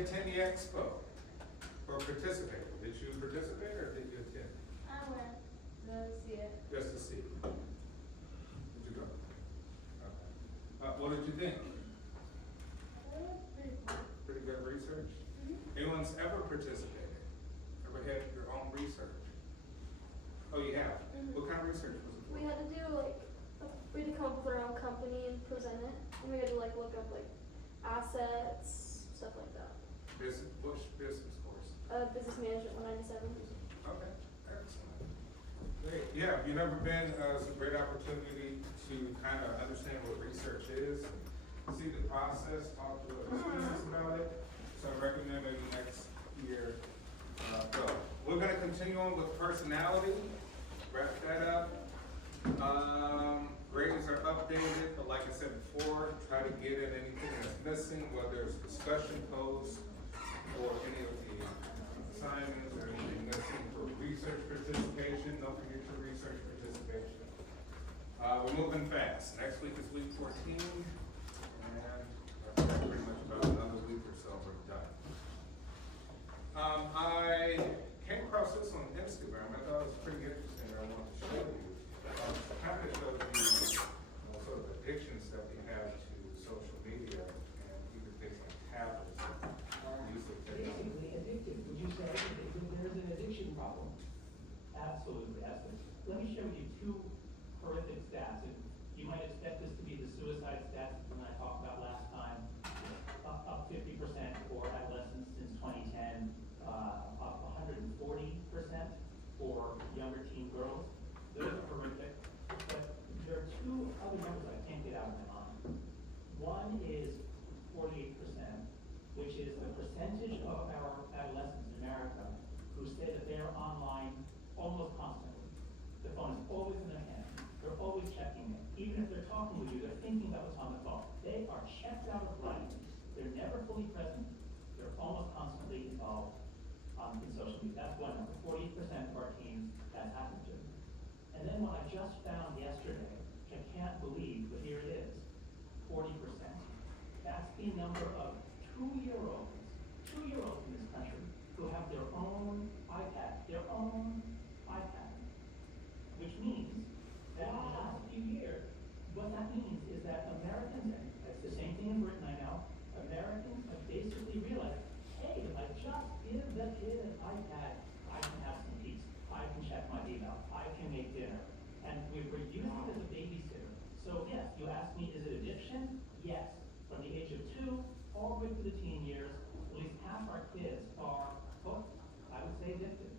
attend the expo or participate? Did you participate or did you attend? I went to see it. Just to see. Did you go? Okay. What did you think? It was pretty fun. Pretty good research? Mm-hmm. Anyone's ever participated? Ever had your own research? Oh, you have? Mhm. What kind of research was it for? We had to do we had to come up with our own company and present it. And we had to look up assets, stuff like that. Business, which business course? Business management 197. Okay, excellent. Great. Yeah, if you've never been, it's a great opportunity to kind of understand what research is, see the process, talk to other students about it. So I recommend maybe next year go. We're going to continue on with personality, wrap that up. Grades are updated, but like I said before, try to get in anything that's missing, whether it's discussion posts or any of the assignments or anything missing for research participation. Don't forget your research participation. We're moving fast. Next week is week 14, and that's pretty much about another week or so we're done. I came across this on Instagram. I thought it was pretty interesting. I wanted to show you. Kind of shows you sort of addictions that we have to social media and even things like tablets and use of technology. Basically addicted. Would you say that there's an addiction problem? Absolutely, absolutely. Let me show you two horrific stats. And you might expect this to be the suicide stats that I talked about last time. Up 50% for adolescents since 2010, up 140% for younger teen girls. Those are horrific. But there are two other numbers I can't get out of my mind. One is 48%, which is the percentage of our adolescents in America who say that they're online almost constantly. The phone is always in their hand. They're always checking it. Even if they're talking with you, they're thinking about what's on the phone. They are checked out of life. They're never fully present. They're almost constantly involved in social media. That's one number. 48% of our teens that's happened to. And then what I just found yesterday, which I can't believe, but here it is, 40%. That's the number of 2-year-olds in this country who have their own iPad, which means that in the last few years, what that means is that Americans, and it's the same thing in Britain, I know, Americans have basically realized, hey, if I just give the kid an iPad, I can have some peace. I can check my email. I can make dinner. And we're using it as a babysitter. So yes, you ask me, is it addiction? Yes. From the age of 2 all the way to the teen years, at least half our kids are hooked, I would say addicted.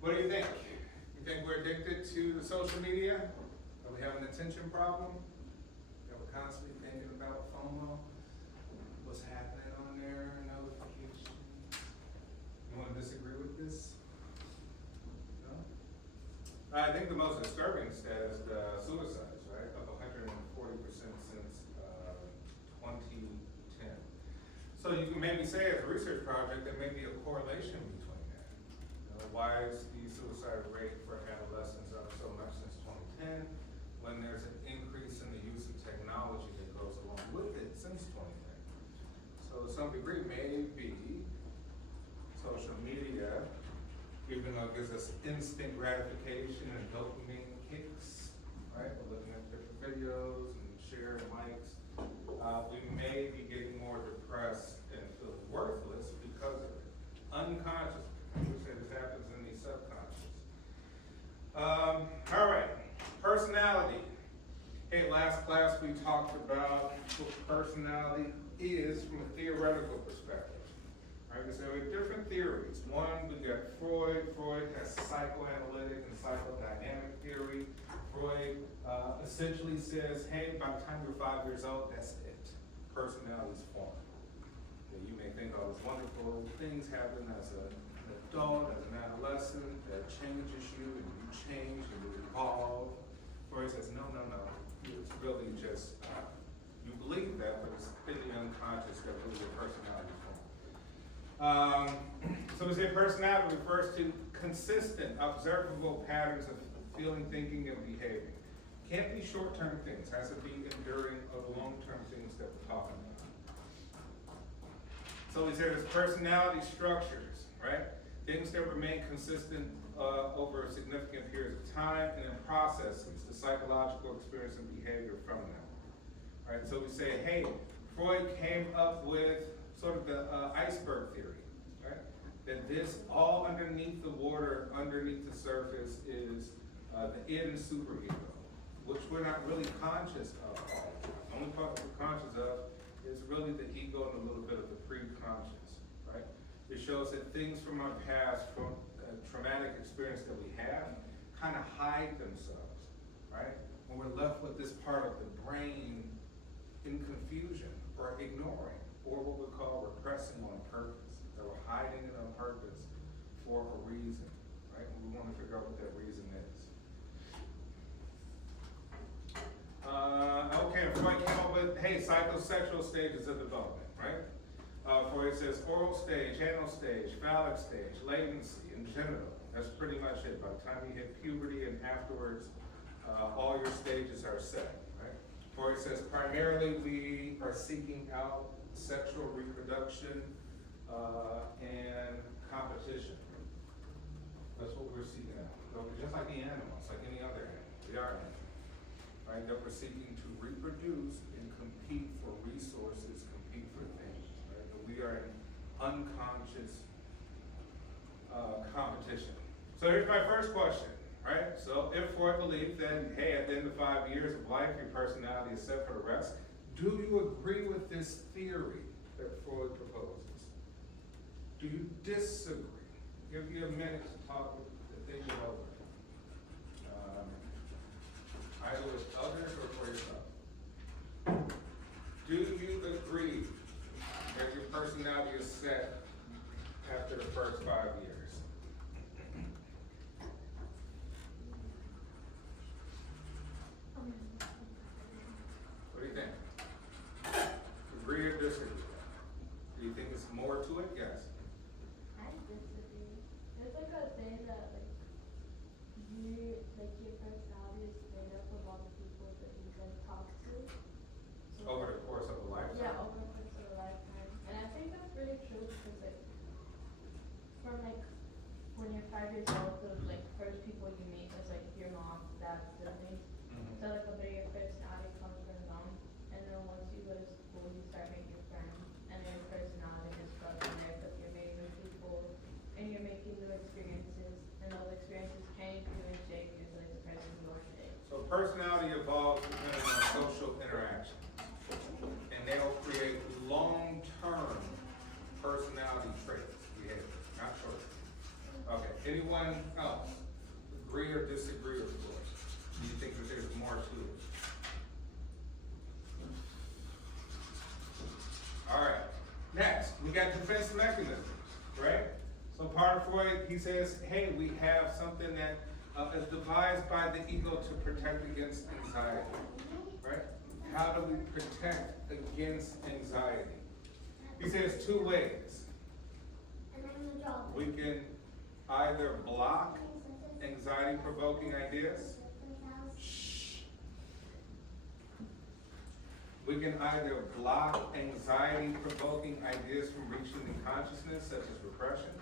What do you think? You think we're addicted to the social media? Or we have an attention problem? That we're constantly thinking about FOMO? What's happening on there? Notifications? You want to disagree with this? No? I think the most disturbing stat is the suicides, right? Up 140% since 2010. So you can maybe say as a research project there may be a correlation between that. Why is the suicide rate for adolescents up so much since 2010 when there's an increase in the use of technology that goes along with it since 2010? So to some degree, maybe social media, even though it gives us instant gratification and dopamine kicks, right? We're looking at different videos and sharing likes. We may be getting more depressed and feel worthless because of it. Unconscious. We say this happens in the subconscious. All right, personality. Hey, last class we talked about what personality is from a theoretical perspective. Right, so we have different theories. One, we got Freud. Freud has psychoanalytic and psychodynamic theory. Freud essentially says, hey, by the time you're 5 years old, that's it. Personality's formed. You may think all these wonderful things happen as an adult, as an adolescent, that changes you, and you change and you evolve. Freud says, no. It's really just, you believe that, but it's in the unconscious that really your personality formed. So we say personality refers to consistent, observable patterns of feeling, thinking, and behaving. Can't be short-term things, has to be enduring or long-term things that we're talking about. So we said there's personality structures, right? Things that remain consistent over significant periods of time, and then processes, the psychological experience and behavior from them. All right, so we say, hey, Freud came up with sort of the iceberg theory, right? That this all underneath the water, underneath the surface is the id and superego, which we're not really conscious of all the time. The only part that we're conscious of is really the ego and a little bit of the pre-conscious, right? It shows that things from our past, from traumatic experience that we have, kind of hide themselves, right? When we're left with this part of the brain in confusion or ignoring, or what we call repressing on purpose, that we're hiding it on purpose for a reason, right? And we want to figure out what that reason is. Okay, Freud came up with, hey, psychosexual stages of development, right? Freud says oral stage, anal stage, phallic stage, latency, and genital. That's pretty much it. By the time you hit puberty and afterwards, all your stages are set, right? Freud says primarily we are seeking out sexual reproduction and competition. That's what we're seeking out. So just like the animals, like any other animal, we are animals. Right, that we're seeking to reproduce and compete for resources, compete for things. Right? That we are in unconscious competition. So here's my first question, right? So if Freud believed that, hey, at the end of 5 years of life, your personality is set for the rest, do you agree with this theory that Freud proposes? Do you disagree? Give you a minute to talk, to think it over. Either with others or for yourself. Do you agree that your personality is set after the first 5 years? What do you think? Agree or disagree? Do you think there's more to it? Yes. I disagree. There's like a thing that your personality is made up of all the people that you can talk to. So Over the course of a lifetime? yeah, over the course of a lifetime. And I think that's really true because from when you're 5 years old, those first people you meet is your mom, dad, siblings. Mm-hmm. So a bit of your personality comes from them. And then once you go to school, you start making friends. And then your personality just goes from there because you're meeting new people and you're making new experiences. And those experiences change you and shape you so the person you're shaped. So personality evolves depending on social interactions. And they'll create long-term personality traits, behavior, not short. Okay, anyone else agree or disagree with Freud? Do you think that there's more to it? All right, next, we got defense mechanisms, right? So part of Freud, he says, hey, we have something that is devised by the ego to protect against anxiety, right? How do we protect against anxiety? He says 2 ways. We can either block anxiety-provoking ideas. We can either block anxiety-provoking ideas from reaching the consciousness, such as repression.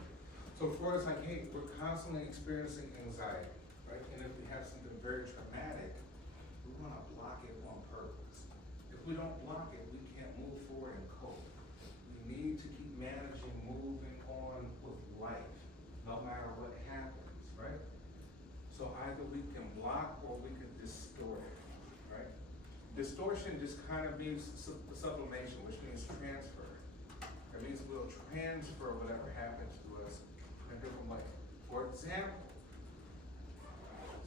So Freud's like, hey, we're constantly experiencing anxiety, right? And if we have something very traumatic, we want to block it on purpose. If we don't block it, we can't move forward and cope. We need to keep managing, moving on with life, no matter what happens, right? So either we can block or we can distort it, right? Distortion just kind of means sublimation, which means transfer. That means we'll transfer whatever happens to us in a different way. For example,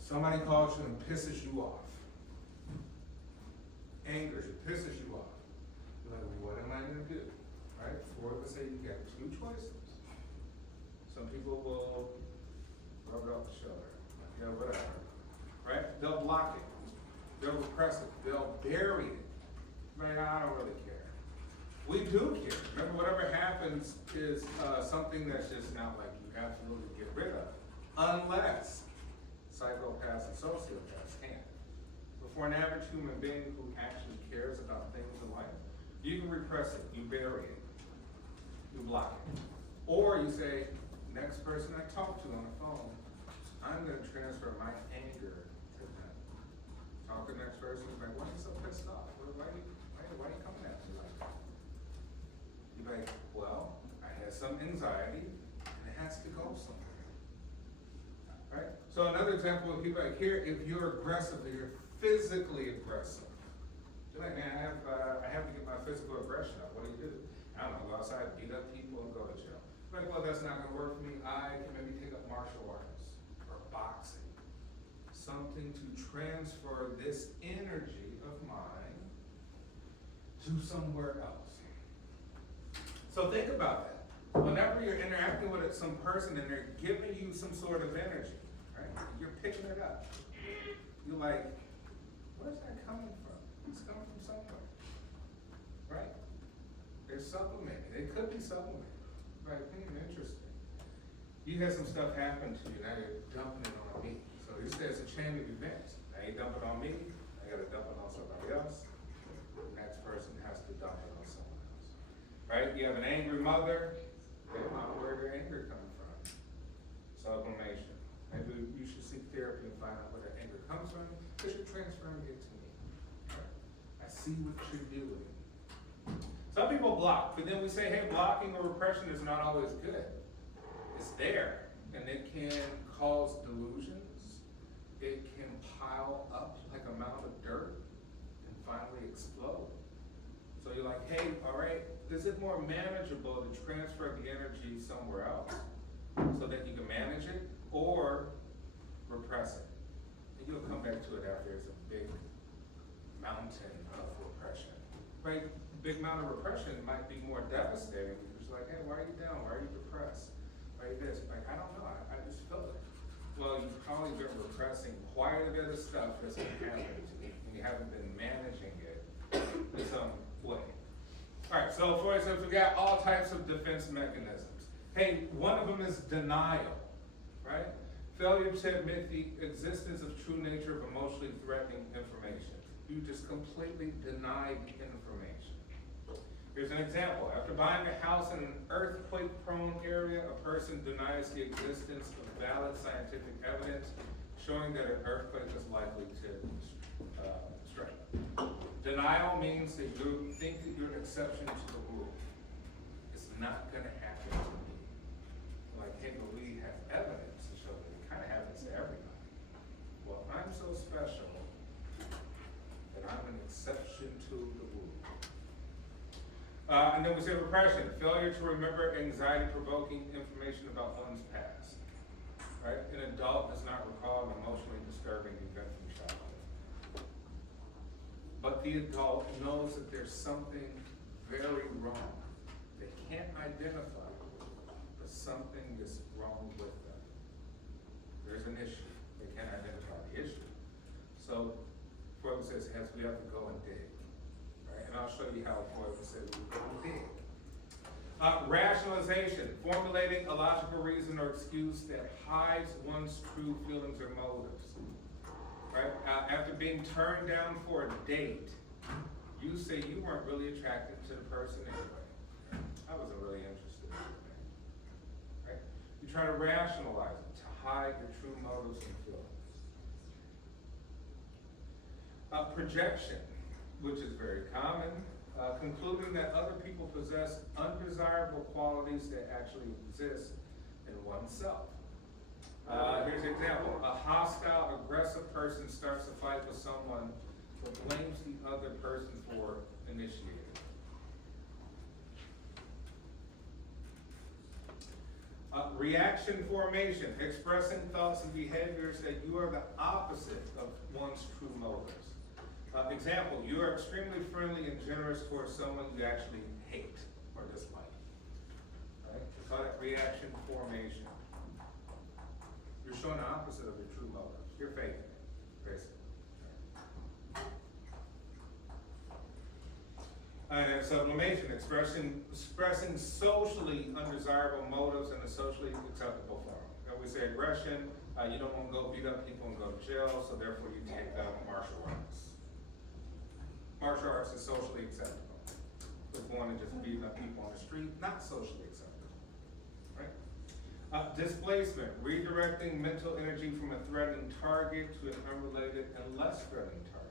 somebody calls you and pisses you off. Angers you, pisses you off. You're like, what am I gonna do? Right? Freud would say you got 2 choices. Some people will rub it off the shoulder, whatever. Right? They'll block it. They'll repress it. They'll bury it. Right? I don't really care. We do care. Remember, whatever happens is something that's just not like you absolutely get rid of. Unless psychopaths and sociopaths can. But for an average human being who actually cares about things in life, you can repress it, you bury it. You block it. Or you say, next person I talk to on the phone, I'm gonna transfer my anger to them. Talk to the next person, like, why are you so pissed off? Why are you coming at me like that? You're like, well, I had some anxiety, and it has to go somewhere. Right? So another example would be like here, if you're aggressive, if you're physically aggressive, you're like, man, I have to get my physical aggression out. What do? I don't know, go outside, beat up people, and go to jail. Like, well, that's not gonna work for me. I can maybe take up martial arts or boxing. Something to transfer this energy of mine to somewhere else. So think about that. Whenever you're interacting with some person and they're giving you some sort of energy, right? You're picking it up. You're like, where's that coming from? It's coming from somewhere, right? They're supplementing. It could be supplementing, right? Interesting. You had some stuff happen to you, now you're dumping it on me. So this is a chain of events. Now you dump it on me, I gotta dump it on somebody else. The next person has to dump it on someone else. Right? You have an angry mother. Hey, mom, where's your anger coming from? Sublimation. Maybe you should seek therapy and find out where that anger comes from, because you're transferring it to me. Right? I see what you're doing. Some people block, but then we say, hey, blocking or repression is not always good. It's there, and it can cause delusions. It can pile up like a mound of dirt and finally explode. So you're like, hey, all right, is it more manageable to transfer the energy somewhere else so that you can manage it, or repress it? And you'll come back to it after it's a big mountain of repression, right? Big mountain of repression might be more devastating because it's like, hey, why are you down? Why are you depressed? Why are you this? Like, I don't know, I just feel it. Well, you've probably been repressing quite a bit of stuff that's been happening to you, and you haven't been managing it in some way. All right, so for instance, we got all types of defense mechanisms. Hey, one of them is denial, right? Failure to admit the existence of true nature of emotionally threatening information. You just completely deny the information. Here's an example. After buying a house in an earthquake-prone area, a person denies the existence of valid scientific evidence showing that an earthquake is likely to strike. Denial means that you think that you're an exception to the rule. It's not going to happen to me. Like, hey, but we have evidence to show that it kind of happens to everybody. Well, I'm so special that I'm an exception to the rule. And then we say repression, failure to remember anxiety-provoking information about one's past. Right? An adult does not recall an emotionally disturbing event from childhood. But the adult knows that there's something very wrong. They can't identify it, but something is wrong with them. There's an issue. They can't identify the issue. So Freud says, we have to go and dig. Right? And I'll show you how Freud says we go and dig. Rationalization, formulating a logical reason or excuse that hides one's true feelings or motives. Right? After being turned down for a date, you say you weren't really attracted to the person anyway. Right? I wasn't really interested in it. Right? You try to rationalize it, to hide your true motives and feelings. Projection, which is very common, concluding that other people possess undesirable qualities that actually exist in oneself. Here's an example. A hostile, aggressive person starts a fight with someone but blames the other person for initiating. Reaction formation, expressing thoughts and behaviors that you are the opposite of one's true motives. Example, you are extremely friendly and generous towards someone you actually hate or dislike. Right? We call that reaction formation. You're showing the opposite of your true motives. You're faking it, basically. And then sublimation, expressing socially undesirable motives in a socially acceptable form. And we say aggression, you don't want to go beat up people and go to jail, so therefore you take up martial arts. Martial arts is socially acceptable. If you want to just beat beating up people on the street, not socially acceptable, right? Displacement, redirecting mental energy from a threatening target to an unrelated and less threatening target.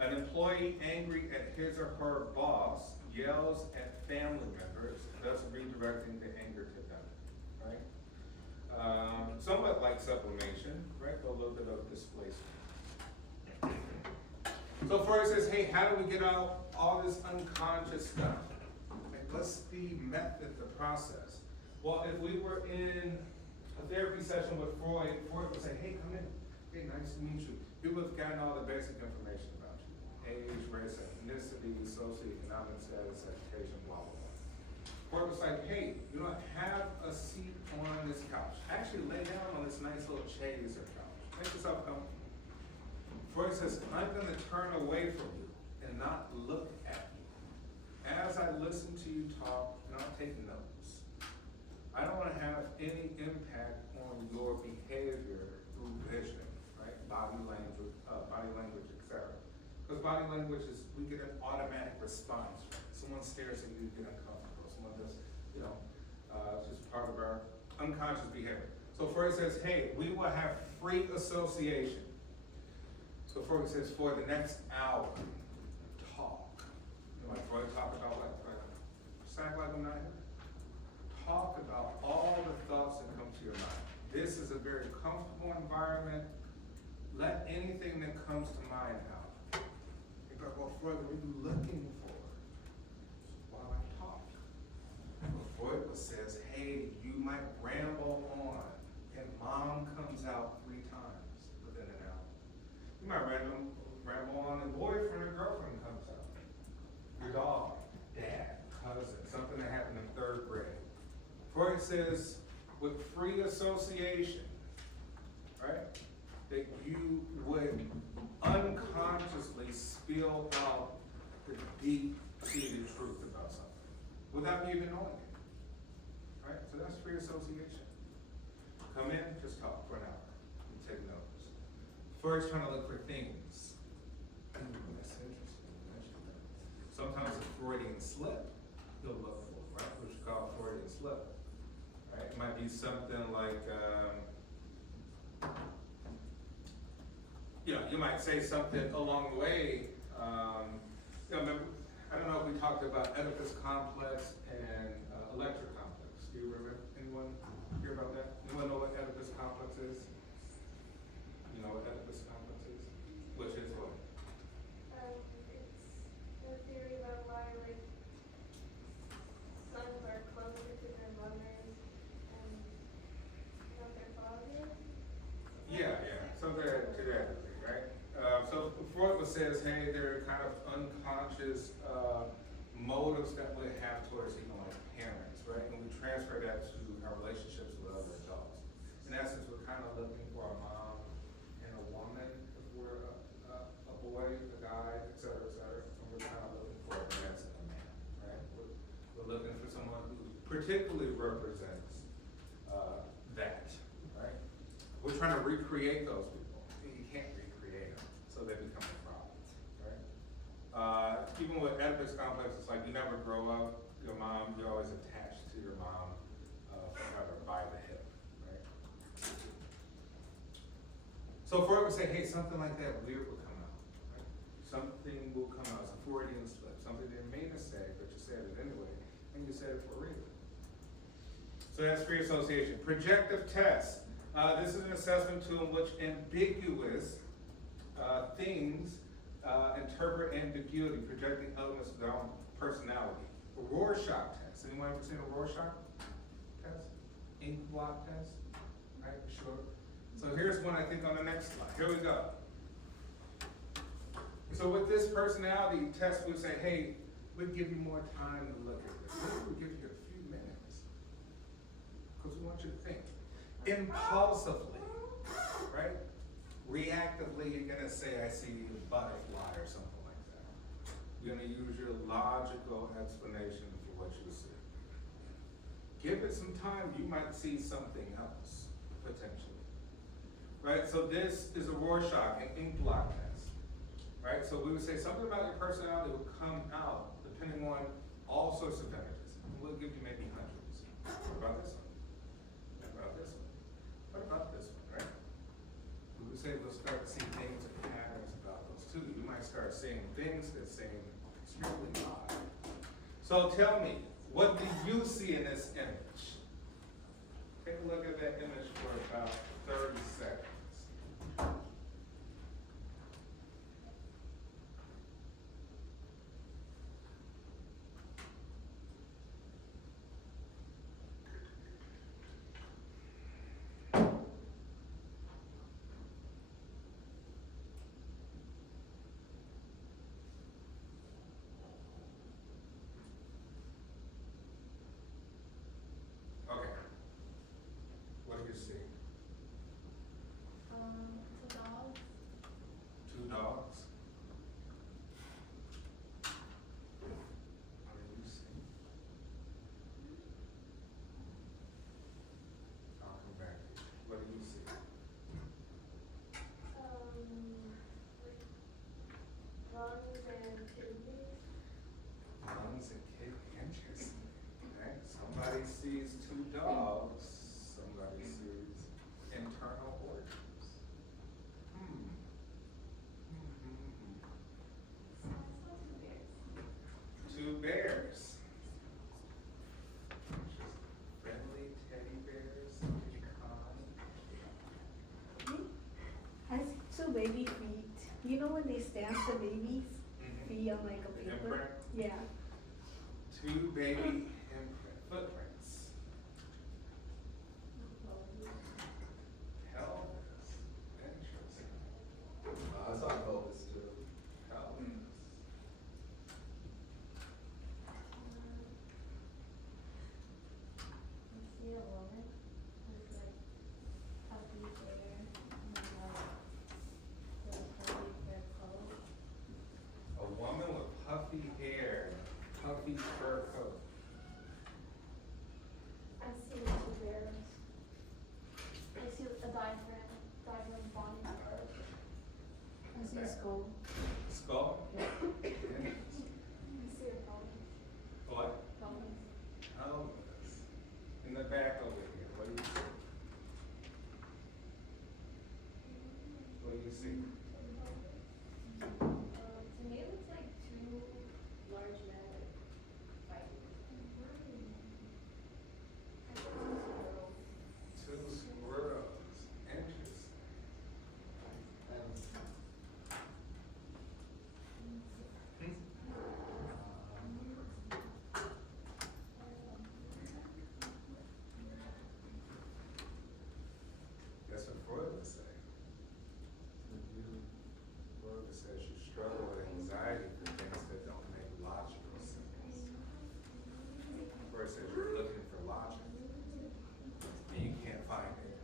An employee angry at his or her boss yells at family members, thus redirecting the anger to them, right? Somewhat like sublimation, right, but a little bit of displacement. So Freud says, hey, how do we get out all this unconscious stuff? Like, what's the method, the process? Well, if we were in a therapy session with Freud, Freud would say, hey, come in. Hey, nice to meet you. We would have gotten all the basic information about you. Age, race, ethnicity, socioeconomic status, education, blah, blah, blah. Freud was like, hey, you know, have a seat on this couch. Actually, lay down on this nice little chaise or couch. Make yourself comfortable. Freud says, I'm going to turn away from you and not look at you. As I listen to you talk, and I'll take notes. I don't want to have any impact on your behavior through vision, right? Body language, etc. Because body language is, we get an automatic response. Right? Someone stares at you, you get uncomfortable. Someone does, you know, it's just part of our unconscious behavior. So Freud says, hey, we will have free association. So Freud says, for the next hour, talk. You know, like Freud talked about, like, act like I'm not here. Talk about all the thoughts that come to your mind. This is a very comfortable environment. Let anything that comes to mind out. You go, well, Freud, what are you looking for? While I talk. Well, Freud says, hey, you might ramble on, and mom comes out 3 times within an hour. You might ramble on, and boyfriend or girlfriend comes out. Your dog, dad, cousin, something that happened in 3rd grade. Freud says, with free association, right, that you would unconsciously spill out the deep-seated truth about something without you even knowing it, right? So that's free association. Come in, just talk for an hour, and take notes. Freud's trying to look for things. That's interesting. Sometimes a Freudian slip he'll look for, right? Which is called Freudian slip. Right? It might be something like, you know, you might say something along the way. You know, remember, I don't know if we talked about Oedipus complex and Electra complex. Do you remember? Anyone hear about that? Anyone know what Oedipus complex is? You know what Oedipus complex is? Which is what? It's the theory about why, like, sons are closer to their mothers and not their fathers. Yeah. So they're to that degree, right? So Freud says, hey, there are kind of unconscious motives that we have towards, you know, like parents, right? And we transfer that to our relationships with other adults. In essence, we're kind of looking for a mom and a woman if we're a boy, a guy, et cetera, and we're kind of looking for a man and a man, right? We're looking for someone who particularly represents that, right? We're trying to recreate those people. You can't recreate them, so they become a problem, right? Even with Oedipus complex, it's like you never grow up. Your mom, you're always attached to your mom forever by the hip, right? So Freud would say, hey, something like that weird will come out, right? Something will come out. It's a Freudian slip. Something they didn't mean to say, but you said it anyway, and you said it for a reason. So that's free association. Projective tests. This is an assessment tool in which ambiguous things interpret ambiguity, projecting elements of their own personality. A Rorschach test. Anyone ever seen a Rorschach test? Ink blot test? Right, sure. So here's one I think on the next slide. Here we go. So with this personality test, we say, hey, we'll give you more time to look at this. We'll give you a few minutes. Because we want you to think. Impulsively, right? Reactively, you're gonna say, I see a butterfly or something like that. You're gonna use your logical explanation for what you see. Give it some time, you might see something else, potentially. Right, so this is a Rorschach, an ink blot test. Right, so we would say something about your personality will come out depending on all sorts of images. We'll give you maybe hundreds. What about this one? What about this one? What about this one, right? We would say we'll start to see things and patterns about those too. You might start seeing things that seem extremely odd. So tell me, what do you see in this image? Take a look at that image for about 30 seconds. Okay. What do you see? Two dogs. Two dogs? What do you see? I'll come back to you. What do you see? Lungs and kidneys. Lungs and kidney. Interesting. Okay. Somebody sees two dogs. Somebody sees internal organs. Two bears. Friendly teddy bears. I see two baby feet. You know when they stamp the babies' feet on like a The paper? imprint? Yeah. Two baby imprint footprints. Pelvis. Interesting. I saw pelvis too. Pelvis. I see a woman with like puffy hair and like the curly hair coat. A woman with puffy hair, puffy fur coat. I see two bears. I see a diagram body. I see a skull. Skull? I see a pelvis. What? Pelvis. Pelvis. In the back over here, what do you see? What do you see? To me, it looks like two large men fighting. Two squirrels. Interesting. That's what Freud would say. Freud says you struggle with anxiety for things that don't make logical sense. Freud says you're looking for logic, and you can't find it.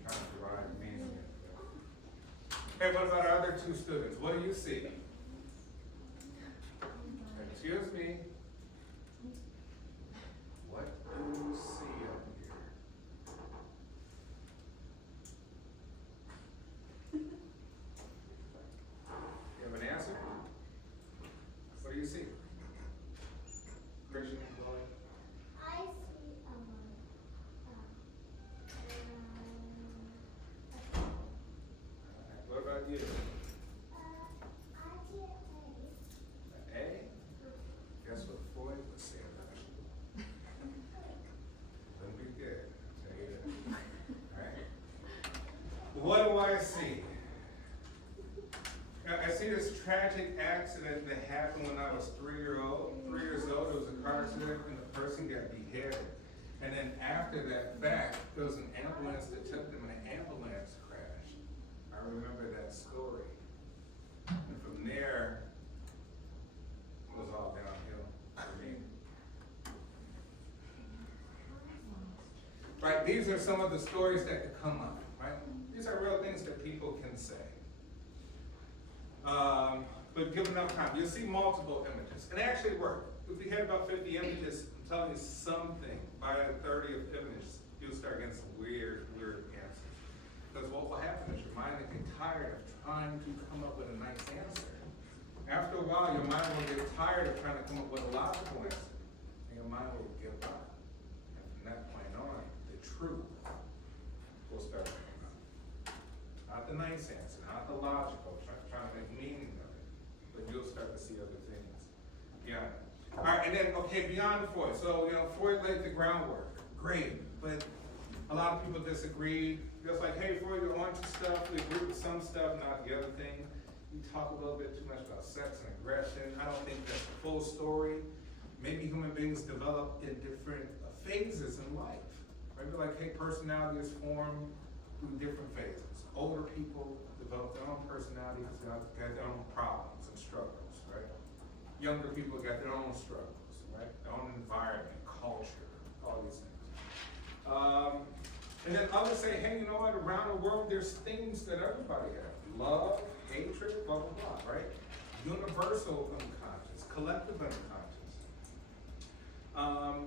You're trying to derive meaning. Hey, what about our other two students? What do you see? Excuse me. What do you see up here? You have an answer? What do you see? Christian and Chloe? I see What about you? I see An A? Guess what Freud would say about you? Wouldn't be good, I'll tell you that. Alright? What do I see? I see this tragic accident that happened when I was 3 years old. There was a car accident and the person got beheaded. And then after that fact, there was an ambulance that took them in an ambulance crash. I remember that story. And from there, it was all downhill for me. Right, these are some of the stories that could come up, right? These are real things that people can say. But give enough time, you'll see multiple images. And they actually work. If we had about 50 images, I'm telling you something, by the 30th image, you'll start getting some weird answers. Because what will happen is your mind will get tired of trying to come up with a nice answer. After a while, your mind mind will get tired of trying to come up with a logical answer, and your mind will give up. And from that point on, the truth will start coming out. Not the nice answer, not the logical, trying to make meaning of it, but you'll start to see other things beyond it. All right, and then, okay, beyond Freud. So, Freud laid the groundwork. Great, but a lot of people disagree. Just like, hey, Freud, you're onto stuff. We agree with some stuff, not the other thing. You talk a little bit too much about sex and aggression. I don't think that's the full story. Maybe human beings develop in different phases in life. Maybe like, hey, personality is formed through different phases. Older people develop their own personality because they have their own problems and struggles, right? Younger people got their own struggles, right? Their own environment, culture, all these things. And then others say, hey, you know what? Around the world, there's things that everybody has. Love, hatred, blah, blah, blah, right? Universal unconscious, collective unconscious.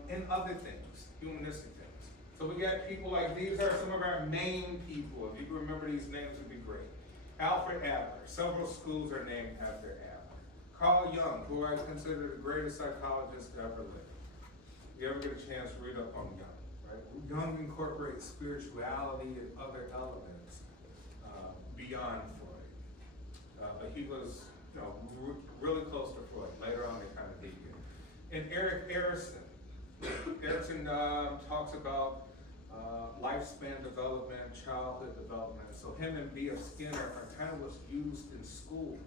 And other things, humanistic things. So we got people like, these are some of our main people. If you can remember these names, would be great. Alfred Adler. Several schools are named after Adler. Carl Jung, who I consider the greatest psychologist to ever live. If you ever get a chance to read up on Jung, right? Jung incorporates spirituality and other elements beyond Freud. But he was, really close to Freud. Later on, they kind of deviated. And Eric Erikson. Erikson talks about lifespan development, childhood development. So him and B.F. Skinner are kind of what's used in schools